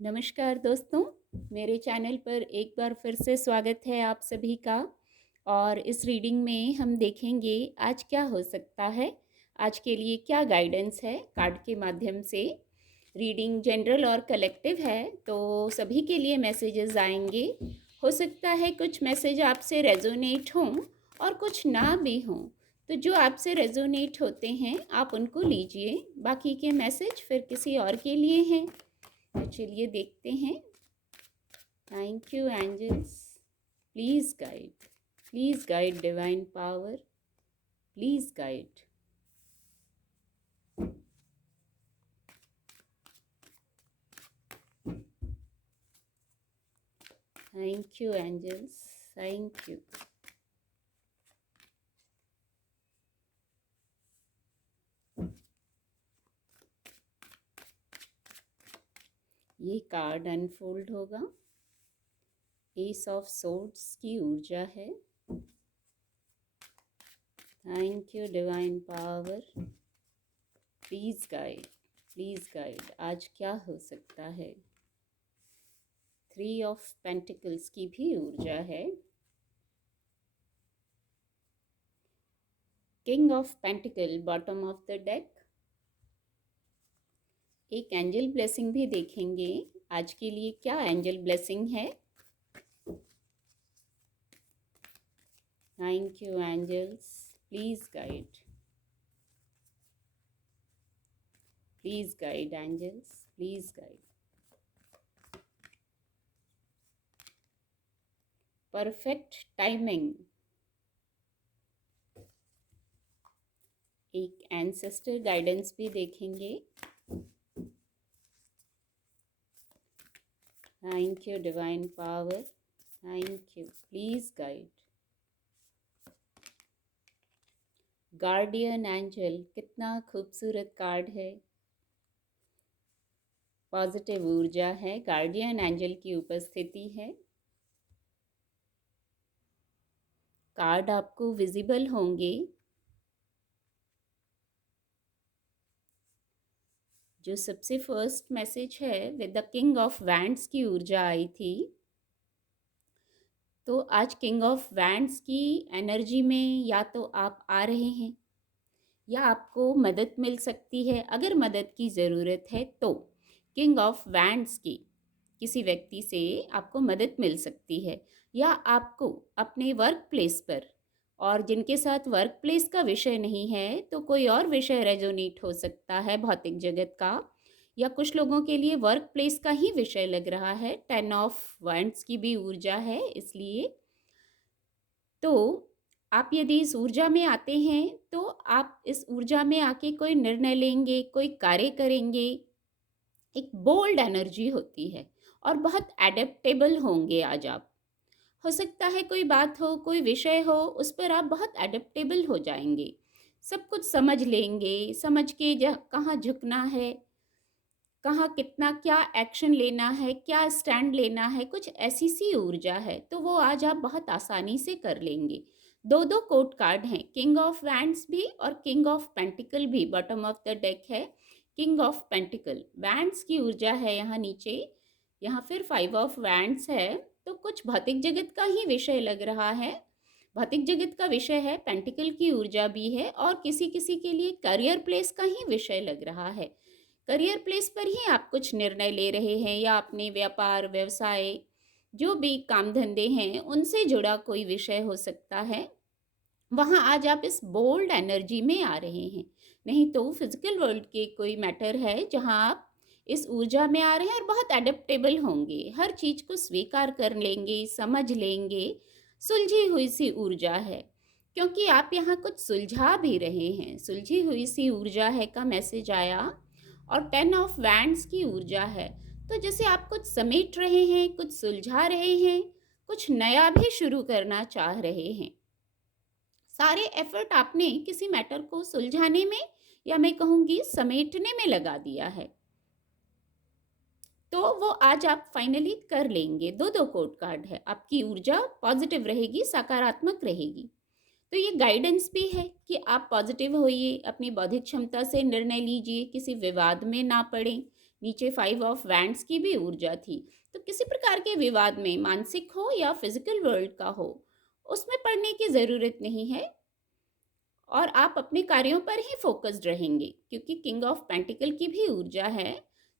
नमस्कार दोस्तों, मेरे चैनल पर एक बार फिर से स्वागत है आप सभी का। और इस रीडिंग में हम देखेंगे आज क्या हो सकता है, आज के लिए क्या गाइडेंस है कार्ड के माध्यम से। रीडिंग जनरल और कलेक्टिव है, तो सभी के लिए मैसेजेस आएंगे। हो सकता है कुछ मैसेज आपसे रेजोनेट हों और कुछ ना भी हों, तो जो आपसे रेजोनेट होते हैं आप उनको लीजिए, बाकी के मैसेज फिर किसी और के लिए हैं। तो चलिए देखते हैं। Thank you angels, please guide divine power, please guide. Thank you angels, thank you. ये कार्ड अनफोल्ड होगा। एस ऑफ सोर्ड्स की ऊर्जा है। Thank you divine power, please guide, please guide. आज क्या हो सकता है। थ्री ऑफ पेंटिकल्स की भी ऊर्जा है। King of pentacle bottom of the deck. एक एंजल ब्लेसिंग भी देखेंगे, आज के लिए क्या एंजल ब्लेसिंग है। Thank you angels, please guide, please guide angels, please guide. Perfect timing. एक एंसेस्टर गाइडेंस भी देखेंगे। Thank you divine power, thank you, please guide. Guardian angel, कितना खूबसूरत कार्ड है। पॉजिटिव ऊर्जा है, गार्डियन एंजल की उपस्थिति है। कार्ड आपको विजिबल होंगे। जो सबसे फर्स्ट मैसेज है with the king of wands की ऊर्जा आई थी, तो आज किंग ऑफ वैंड्स की एनर्जी में या तो आप आ रहे हैं या आपको मदद मिल सकती है। अगर मदद की ज़रूरत है तो किंग ऑफ वैंड्स की किसी व्यक्ति से आपको मदद मिल सकती है, या आपको अपने वर्क प्लेस पर, और जिनके साथ वर्क प्लेस का विषय नहीं है तो कोई और विषय रेजोनेट हो सकता है भौतिक जगत का, या कुछ लोगों के लिए वर्क प्लेस का ही विषय लग रहा है। 10 ऑफ वैंड्स की भी ऊर्जा है, इसलिए तो आप यदि इस ऊर्जा में आते हैं तो आप इस ऊर्जा में आके कोई निर्णय लेंगे, कोई कार्य करेंगे। एक बोल्ड एनर्जी होती है और बहुत एडेप्टेबल होंगे आज आप। हो सकता है कोई बात हो, कोई विषय हो, उस पर आप बहुत एडेप्टेबल हो जाएंगे, सब कुछ समझ लेंगे, समझ के कहाँ झुकना है, कहाँ कितना क्या एक्शन लेना है, क्या स्टैंड लेना है, कुछ ऐसी सी ऊर्जा है, तो वो आज आप बहुत आसानी से कर लेंगे। दो दो कोर्ट कार्ड हैं, किंग ऑफ वैंड्स भी और किंग ऑफ पेंटिकल भी बॉटम ऑफ द डेक है। किंग ऑफ पेंटिकल वैंड्स की ऊर्जा है यहाँ नीचे, यहाँ फिर 5 ऑफ वैंड्स है, तो कुछ भौतिक जगत का ही विषय लग रहा है। भौतिक जगत का विषय है, पेंटिकल की ऊर्जा भी है, और किसी किसी के लिए करियर प्लेस का ही विषय लग रहा है। करियर प्लेस पर ही आप कुछ निर्णय ले रहे हैं, या अपने व्यापार व्यवसाय जो भी काम धंधे हैं उनसे जुड़ा कोई विषय हो सकता है। वहाँ आज आप इस बोल्ड एनर्जी में आ रहे हैं। नहीं तो फिजिकल वर्ल्ड के कोई मैटर है जहाँ आप इस ऊर्जा में आ रहे हैं और बहुत एडेप्टेबल होंगे, हर चीज़ को स्वीकार कर लेंगे, समझ लेंगे। सुलझी हुई सी ऊर्जा है, क्योंकि आप यहाँ कुछ सुलझा भी रहे हैं। सुलझी हुई सी ऊर्जा है का मैसेज आया, और 10 ऑफ वैंड्स की ऊर्जा है। तो जैसे आप कुछ समेट रहे हैं, कुछ सुलझा रहे हैं, कुछ नया भी शुरू करना चाह रहे हैं। सारे एफर्ट आपने किसी मैटर को सुलझाने में, या मैं कहूँगी समेटने में लगा दिया है, तो वो आज आप फाइनली कर लेंगे। दो दो कोर्ट कार्ड है, आपकी ऊर्जा पॉजिटिव रहेगी, सकारात्मक रहेगी। तो ये गाइडेंस भी है कि आप पॉजिटिव होइए, अपनी बौद्धिक क्षमता से निर्णय लीजिए, किसी विवाद में ना पड़ें, नीचे 5 ऑफ वैंड्स की भी ऊर्जा थी। तो किसी प्रकार के विवाद में, मानसिक हो या फिजिकल वर्ल्ड का हो, उसमें पड़ने की ज़रूरत नहीं है और आप अपने कार्यों पर ही फोकस्ड रहेंगे, क्योंकि किंग ऑफ पेंटिकल की भी ऊर्जा है।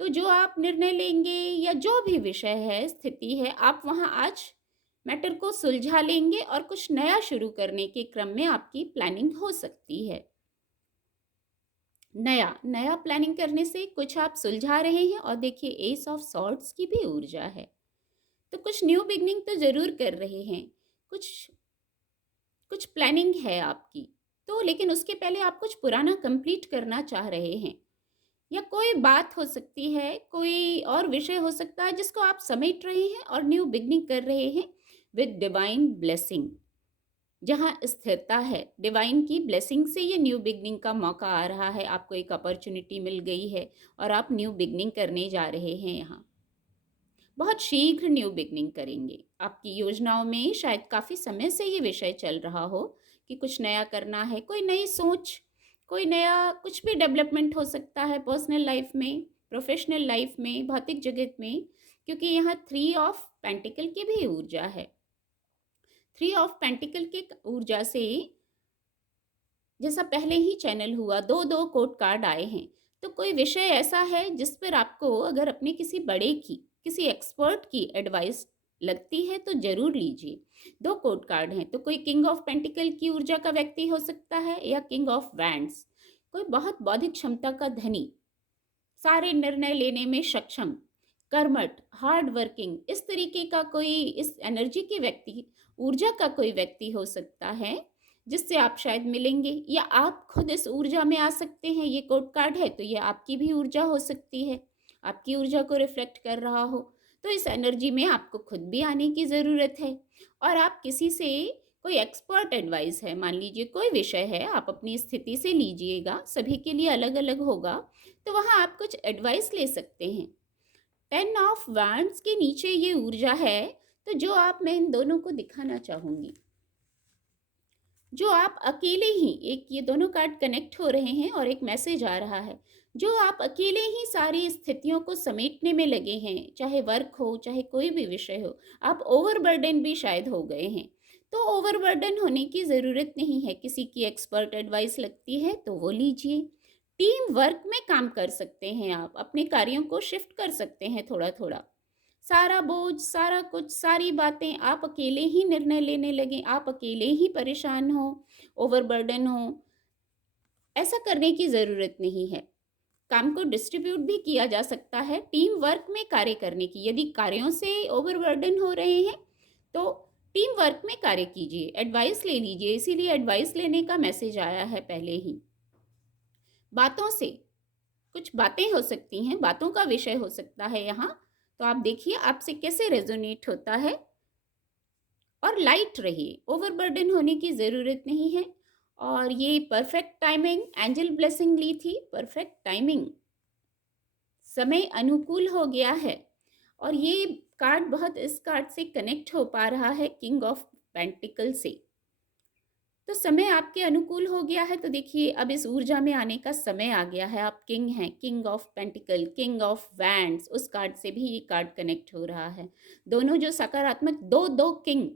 तो जो आप निर्णय लेंगे या जो भी विषय है, स्थिति है, आप वहाँ आज मैटर को सुलझा लेंगे और कुछ नया शुरू करने के क्रम में आपकी प्लानिंग हो सकती है। नया नया प्लानिंग करने से कुछ आप सुलझा रहे हैं और देखिए एस ऑफ सॉर्ड्स की भी ऊर्जा है। तो कुछ न्यू बिगनिंग तो ज़रूर कर रहे हैं, कुछ कुछ प्लानिंग है आपकी। तो लेकिन उसके पहले आप कुछ पुराना कंप्लीट करना चाह रहे हैं, या कोई बात हो सकती है, कोई और विषय हो सकता है जिसको आप समेट रहे हैं और न्यू बिगनिंग कर रहे हैं विद डिवाइन ब्लेसिंग। जहाँ स्थिरता है, डिवाइन की ब्लेसिंग से ये न्यू बिगनिंग का मौका आ रहा है, आपको एक अपॉर्चुनिटी मिल गई है और आप न्यू बिगनिंग करने जा रहे हैं। यहाँ बहुत शीघ्र न्यू बिगनिंग करेंगे। आपकी योजनाओं में शायद काफ़ी समय से ये विषय चल रहा हो कि कुछ नया करना है, कोई नई सोच, कोई नया कुछ भी डेवलपमेंट हो सकता है पर्सनल लाइफ में, प्रोफेशनल लाइफ में, भौतिक जगत में, क्योंकि यहाँ 3 ऑफ पेंटिकल की भी ऊर्जा है। 3 ऑफ पेंटिकल की ऊर्जा से, जैसा पहले ही चैनल हुआ, दो दो कोर्ट कार्ड आए हैं। तो कोई विषय ऐसा है जिस पर आपको अगर अपने किसी बड़े की, किसी एक्सपर्ट की एडवाइस लगती है तो जरूर लीजिए। दो कोर्ट कार्ड हैं, तो कोई किंग ऑफ पेंटिकल की ऊर्जा का व्यक्ति हो सकता है या किंग ऑफ वैंड्स, कोई बहुत बौद्धिक क्षमता का धनी, सारे निर्णय लेने में सक्षम, कर्मठ, हार्ड वर्किंग, इस तरीके का कोई, इस एनर्जी के व्यक्ति, ऊर्जा का कोई व्यक्ति हो सकता है जिससे आप शायद मिलेंगे, या आप खुद इस ऊर्जा में आ सकते हैं। ये कोड कार्ड है तो ये आपकी भी ऊर्जा हो सकती है, आपकी ऊर्जा को रिफ्लेक्ट कर रहा हो। तो इस एनर्जी में आपको खुद भी आने की ज़रूरत है और आप किसी से, कोई एक्सपर्ट एडवाइस है, मान लीजिए कोई विषय है, आप अपनी स्थिति से लीजिएगा, सभी के लिए अलग अलग होगा, तो वहाँ आप कुछ एडवाइस ले सकते हैं। 10 ऑफ वैंड्स के नीचे ये ऊर्जा है। तो जो आप, मैं इन दोनों को दिखाना चाहूँगी, जो आप अकेले ही, एक ये दोनों कार्ड कनेक्ट हो रहे हैं और एक मैसेज आ रहा है, जो आप अकेले ही सारी स्थितियों को समेटने में लगे हैं, चाहे वर्क हो, चाहे कोई भी विषय हो, आप ओवरबर्डन भी शायद हो गए हैं। तो ओवरबर्डन होने की ज़रूरत नहीं है, किसी की एक्सपर्ट एडवाइस लगती है तो वो लीजिए। टीम वर्क में काम कर सकते हैं, आप अपने कार्यों को शिफ्ट कर सकते हैं थोड़ा थोड़ा। सारा बोझ, सारा कुछ, सारी बातें आप अकेले ही निर्णय लेने लगे, आप अकेले ही परेशान हो, ओवरबर्डन हो, ऐसा करने की ज़रूरत नहीं है। काम को डिस्ट्रीब्यूट भी किया जा सकता है, टीम वर्क में कार्य करने की। यदि कार्यों से ओवरबर्डन हो रहे हैं तो टीम वर्क में कार्य कीजिए, एडवाइस ले लीजिए, इसीलिए एडवाइस लेने का मैसेज आया है पहले ही। बातों से, कुछ बातें हो सकती हैं, बातों का विषय हो सकता है यहाँ, तो आप देखिए आपसे कैसे रेजोनेट होता है और लाइट रहिए, ओवरबर्डन होने की ज़रूरत नहीं है। और ये परफेक्ट टाइमिंग, एंजल ब्लेसिंग ली थी, परफेक्ट टाइमिंग, समय अनुकूल हो गया है। और ये कार्ड बहुत इस कार्ड से कनेक्ट हो पा रहा है, किंग ऑफ पेंटिकल से। तो समय आपके अनुकूल हो गया है। तो देखिए अब इस ऊर्जा में आने का समय आ गया है। आप किंग हैं, king of pentacle, king of wands, उस कार्ड से भी ये कार्ड कनेक्ट हो रहा है। दोनों जो सकारात्मक, दो दो किंग,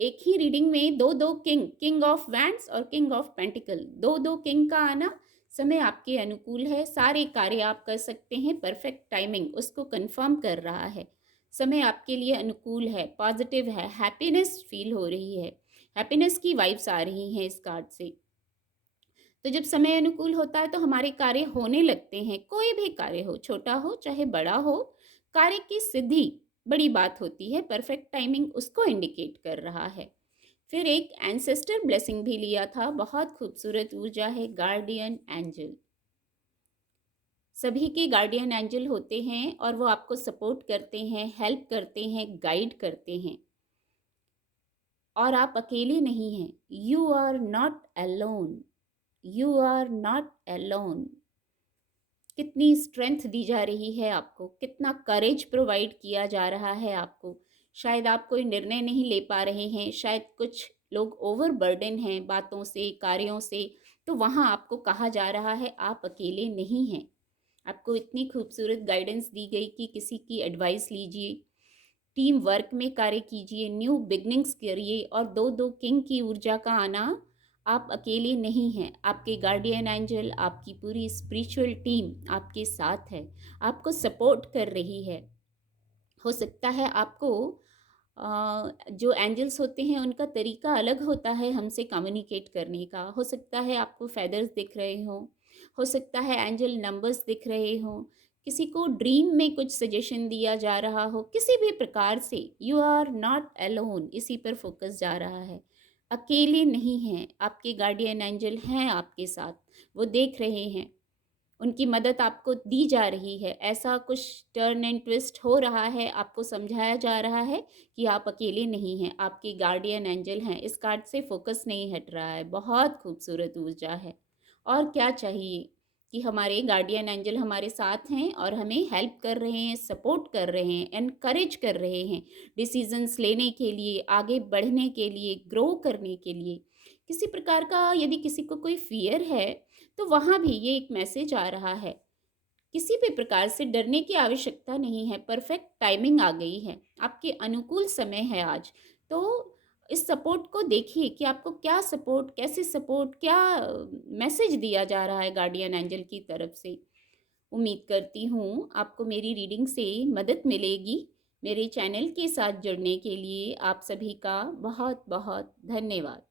एक ही रीडिंग में दो दो किंग, किंग ऑफ वैंड्स और किंग ऑफ पेंटिकल, दो दो किंग का आना, समय आपके अनुकूल है, सारे कार्य आप कर सकते हैं, परफेक्ट टाइमिंग उसको कंफर्म कर रहा है। समय आपके लिए अनुकूल है, पॉजिटिव है, हैप्पीनेस फील हो रही है, हैप्पीनेस की वाइब्स आ रही हैं इस कार्ड से। तो जब समय अनुकूल होता है तो हमारे कार्य होने लगते हैं, कोई भी कार्य हो, छोटा हो चाहे बड़ा हो, कार्य की सिद्धि बड़ी बात होती है। परफेक्ट टाइमिंग उसको इंडिकेट कर रहा है। फिर एक एंसेस्टर ब्लेसिंग भी लिया था, बहुत खूबसूरत ऊर्जा है, गार्डियन एंजल। सभी के गार्डियन एंजल होते हैं और वो आपको सपोर्ट करते हैं, हेल्प करते हैं, गाइड करते हैं और आप अकेले नहीं हैं। You are not alone, you are not alone. कितनी स्ट्रेंथ दी जा रही है आपको, कितना करेज प्रोवाइड किया जा रहा है आपको। शायद आप कोई निर्णय नहीं ले पा रहे हैं, शायद कुछ लोग ओवरबर्डन हैं बातों से, कार्यों से, तो वहाँ आपको कहा जा रहा है आप अकेले नहीं हैं। आपको इतनी खूबसूरत गाइडेंस दी गई कि किसी की एडवाइस लीजिए, टीम वर्क में कार्य कीजिए, न्यू बिगनिंग्स करिए और दो दो किंग की ऊर्जा का आना, आप अकेले नहीं हैं। आपके गार्डियन एंजल, आपकी पूरी स्पिरिचुअल टीम आपके साथ है, आपको सपोर्ट कर रही है। हो सकता है आपको जो एंजल्स होते हैं उनका तरीका अलग होता है हमसे कम्युनिकेट करने का। हो सकता है आपको फेदर्स दिख रहे हों, हो सकता है एंजल नंबर्स दिख रहे हों, किसी को ड्रीम में कुछ सजेशन दिया जा रहा हो, किसी भी प्रकार से यू आर नॉट अलोन, इसी पर फोकस जा रहा है। अकेले नहीं हैं, आपके गार्डियन एंजल हैं आपके साथ, वो देख रहे हैं, उनकी मदद आपको दी जा रही है। ऐसा कुछ टर्न एंड ट्विस्ट हो रहा है, आपको समझाया जा रहा है कि आप अकेले नहीं हैं, आपके गार्डियन एंजल हैं। इस कार्ड से फोकस नहीं हट रहा है, बहुत खूबसूरत ऊर्जा है। और क्या चाहिए कि हमारे गार्डियन एंजल हमारे साथ हैं और हमें हेल्प कर रहे हैं, सपोर्ट कर रहे हैं, एनकरेज कर रहे हैं डिसीजंस लेने के लिए, आगे बढ़ने के लिए, ग्रो करने के लिए। किसी प्रकार का यदि किसी को कोई फियर है तो वहाँ भी ये एक मैसेज आ रहा है, किसी भी प्रकार से डरने की आवश्यकता नहीं है, परफेक्ट टाइमिंग आ गई है, आपके अनुकूल समय है आज। तो इस सपोर्ट को देखिए कि आपको क्या सपोर्ट, कैसे सपोर्ट, क्या मैसेज दिया जा रहा है गार्डियन एंजल की तरफ से। उम्मीद करती हूँ आपको मेरी रीडिंग से मदद मिलेगी। मेरे चैनल के साथ जुड़ने के लिए आप सभी का बहुत बहुत धन्यवाद।